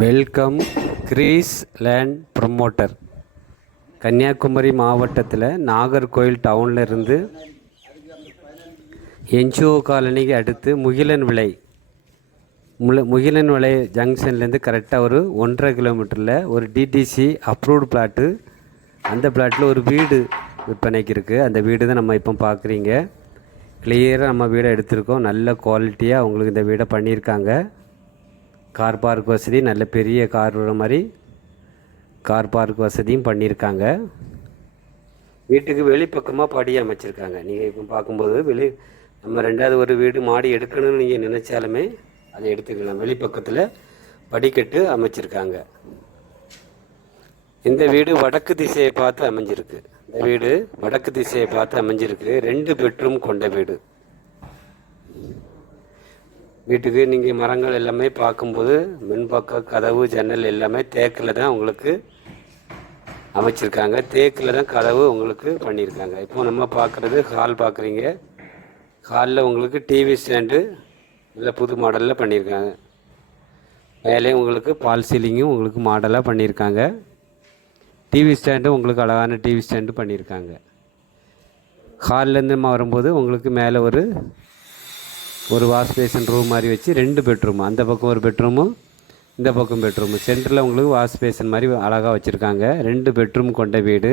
Welcome Grace Land promoter. Kanyakumari மாவட்டத்தில் நாகர்கோயில் டவுனில் இருந்து என்ஜிஓ காலனிக்கு அடுத்து முகிலன் விலை முல முகிலன் விலை ஜங்ஷன்லேருந்து கரெக்டாக ஒரு ஒன்றரை கிலோமீட்டரில் ஒரு டிடிசி அப்ரூவ்டு பிளாட்டு அந்த பிளாட்டில் ஒரு வீடு விற்பனைக்கு இருக்குது அந்த வீடு தான் நம்ம இப்போ பார்க்குறீங்க. கிளியராக நம்ம வீடை எடுத்திருக்கோம். நல்ல குவாலிட்டியாக அவங்களுக்கு இந்த வீடை பண்ணியிருக்காங்க. கார் பார்க் வசதி நல்ல பெரிய கார் மாதிரி கார் பார்க் வசதியும் பண்ணியிருக்காங்க. வீட்டுக்கு வெளிப்பக்கமாக படி அமைச்சிருக்காங்க. நீங்கள் இப்போ பார்க்கும்போது வெளி நம்ம ரெண்டாவது ஒரு வீடு மாடி எடுக்கணும்னு நீங்கள் நினச்சாலுமே அதை எடுத்துக்கலாம். வெளிப்பக்கத்தில் படிக்கட்டு அமைச்சிருக்காங்க. இந்த வீடு வடக்கு திசையை பார்த்து அமைஞ்சிருக்கு. இந்த வீடு வடக்கு திசையை பார்த்து அமைஞ்சிருக்கு. ரெண்டு பெட்ரூம் கொண்ட வீடு. வீட்டுக்கு நீங்கள் மரங்கள் எல்லாமே பார்க்கும்போது மின்பக்கம் கதவு ஜன்னல் எல்லாமே தேக்கில் தான் உங்களுக்கு அமைச்சிருக்காங்க. தேக்கில் தான் கதவு உங்களுக்கு பண்ணியிருக்காங்க. இப்போ நம்ம பார்க்குறது ஹால் பார்க்குறீங்க. ஹாலில் உங்களுக்கு டிவி ஸ்டாண்டு இல்லை புது மாடலில் பண்ணியிருக்காங்க. மேலே உங்களுக்கு பால் சீலிங்கும் உங்களுக்கு மாடலாக பண்ணியிருக்காங்க. டிவி ஸ்டாண்டும் உங்களுக்கு அழகான டிவி ஸ்டாண்டு பண்ணியிருக்காங்க. ஹால்லேருந்து வரும்போது உங்களுக்கு மேலே ஒரு ஒரு வாஷ் பேஷன் ரூம் மாதிரி வச்சு ரெண்டு பெட்ரூம் அந்த பக்கம் ஒரு பெட்ரூமும் இந்த பக்கம் பெட்ரூமு சென்டரில் உங்களுக்கு வாஷ் பேஷன் மாதிரி அழகாக வச்சுருக்காங்க. ரெண்டு பெட்ரூம் கொண்ட வீடு.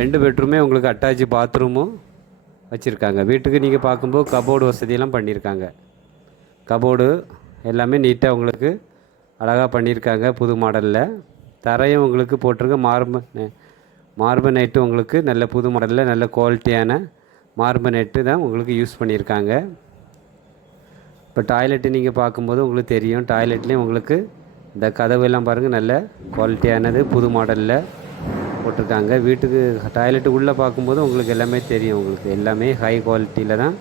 ரெண்டு பெட்ரூமே உங்களுக்கு அட்டாச் பாத்ரூமும் வச்சுருக்காங்க. வீட்டுக்கு நீங்கள் பார்க்கும்போது கபோர்டு வசதியெல்லாம் பண்ணியிருக்காங்க. கபோர்டு எல்லாமே நீட்டாக உங்களுக்கு அழகாக பண்ணியிருக்காங்க புது மாடலில் தரையும் உங்களுக்கு போட்டிருக்க மார்பு மார்பு நைட்டு உங்களுக்கு நல்ல புது மாடலில் நல்ல குவாலிட்டியான மார்பு நெட்டு தான் உங்களுக்கு யூஸ் பண்ணியிருக்காங்க. இப்போ டாய்லெட்டு நீங்கள் பார்க்கும்போது உங்களுக்கு தெரியும். டாய்லெட்லேயும் உங்களுக்கு இந்த கதவெல்லாம் பாருங்கள் நல்ல குவாலிட்டியானது புது மாடலில் போட்டிருக்காங்க. வீட்டுக்கு டாய்லெட்டு உள்ளே பார்க்கும்போது உங்களுக்கு எல்லாமே தெரியும். உங்களுக்கு எல்லாமே ஹை குவாலிட்டியில் தான்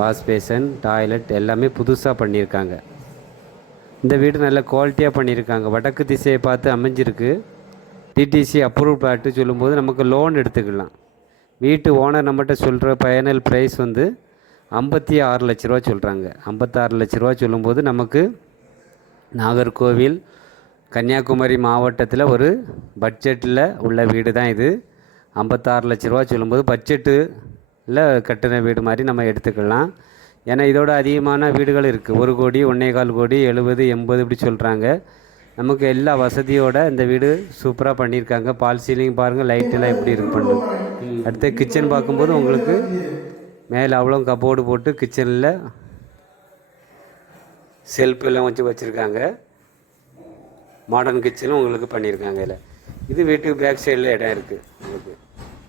வாஷ் பேஷன் டாய்லெட் எல்லாமே புதுசாக பண்ணியிருக்காங்க. இந்த வீடு நல்ல குவாலிட்டியாக பண்ணியிருக்காங்க. வடக்கு திசையை பார்த்து அமைஞ்சிருக்கு. டிடிசி அப்ரூவ் பிளாட்டு சொல்லும்போது நமக்கு லோன் எடுத்துக்கலாம். வீட்டு ஓனர் நம்மகிட்ட சொல்கிற பயனல் ப்ரைஸ் வந்து ஐம்பத்தி ஆறு லட்ச ரூபா சொல்கிறாங்க ஐம்பத்தாறு லட்ச ரூபா சொல்லும்போது நமக்கு நாகர்கோவில் கன்னியாகுமரி மாவட்டத்தில் ஒரு பட்ஜெட்டில் உள்ள வீடு தான் இது. ஐம்பத்தாறு லட்ச ரூபா சொல்லும்போது பட்ஜெட்டில் கட்டின வீடு மாதிரி நம்ம எடுத்துக்கலாம். ஏன்னா இதோட அதிகமான வீடுகள் இருக்குது ஒரு கோடி ஒன்றே கால் கோடி எழுபது எண்பது இப்படி சொல்கிறாங்க நமக்கு எல்லா வசதியோட இந்த வீடு சூப்பராக பண்ணியிருக்காங்க. பால் சீலிங் பாருங்கள் லைட்டெல்லாம் எப்படி இருக்கு பண்ணு. அடுத்து கிச்சன் பார்க்கும்போது உங்களுக்கு மேலே அவ்வளோ கபோர்டு போட்டு கிச்சனில் செல்ஃப் எல்லாம் வச்சு வச்சுருக்காங்க. மாடர்ன் கிச்சனும் உங்களுக்கு பண்ணியிருக்காங்க இதில். இது வீட்டுக்கு பேக் சைடில் இடம் இருக்குது உங்களுக்கு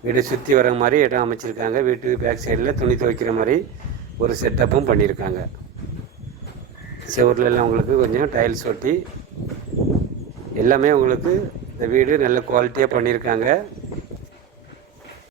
வீடு சுற்றி வர மாதிரி இடம் அமைச்சிருக்காங்க. வீட்டுக்கு பேக் சைடில் துணி துவைக்கிற மாதிரி ஒரு செட்டப்பும் பண்ணியிருக்காங்க செவர்ல எல்லாம் உங்களுக்கு கொஞ்சம் டைல்ஸ் ஒட்டி எல்லாமே உங்களுக்கு இந்த வீடு நல்ல குவாலிட்டியாக பண்ணியிருக்காங்க